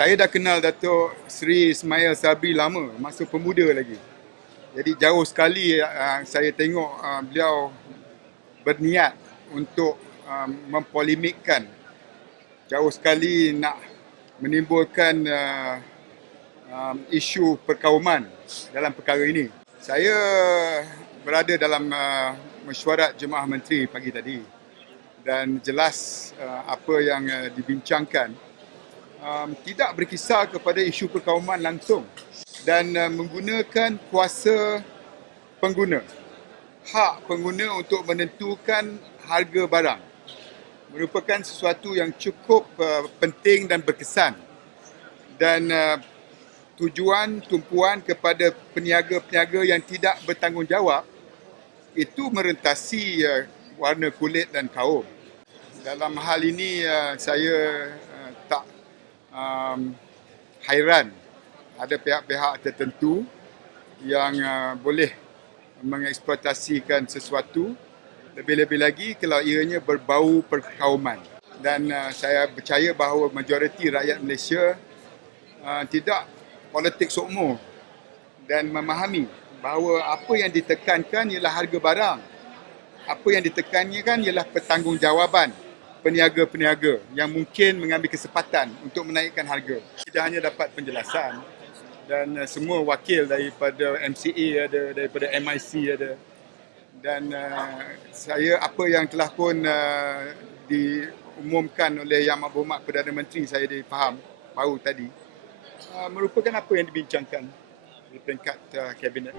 saya dah kenal Datuk Seri Ismail Sabri lama, masa pemuda lagi. Jadi jauh sekali uh, saya tengok uh, beliau berniat untuk uh, mempolemikkan. Jauh sekali nak menimbulkan uh, um, isu perkauman dalam perkara ini. Saya berada dalam uh, mesyuarat Jemaah Menteri pagi tadi dan jelas uh, apa yang uh, dibincangkan um, tidak berkisar kepada isu perkauman langsung dan uh, menggunakan kuasa pengguna hak pengguna untuk menentukan harga barang merupakan sesuatu yang cukup uh, penting dan berkesan dan uh, tujuan tumpuan kepada peniaga-peniaga yang tidak bertanggungjawab itu merentasi uh, warna kulit dan kaum. Dalam hal ini uh, saya um, hairan. Ada pihak-pihak tertentu yang uh, boleh mengeksploitasikan sesuatu lebih-lebih lagi kalau ianya berbau perkauman. Dan uh, saya percaya bahawa majoriti rakyat Malaysia uh, tidak politik sokmo dan memahami bahawa apa yang ditekankan ialah harga barang. Apa yang ditekannya kan ialah pertanggungjawaban peniaga-peniaga yang mungkin mengambil kesempatan untuk menaikkan harga. Kita hanya dapat penjelasan dan uh, semua wakil daripada MCA ada, daripada MIC ada. Dan uh, saya apa yang telah pun uh, diumumkan oleh Yang Berhormat Perdana Menteri saya difaham baru tadi uh, merupakan apa yang dibincangkan di peringkat uh, kabinet.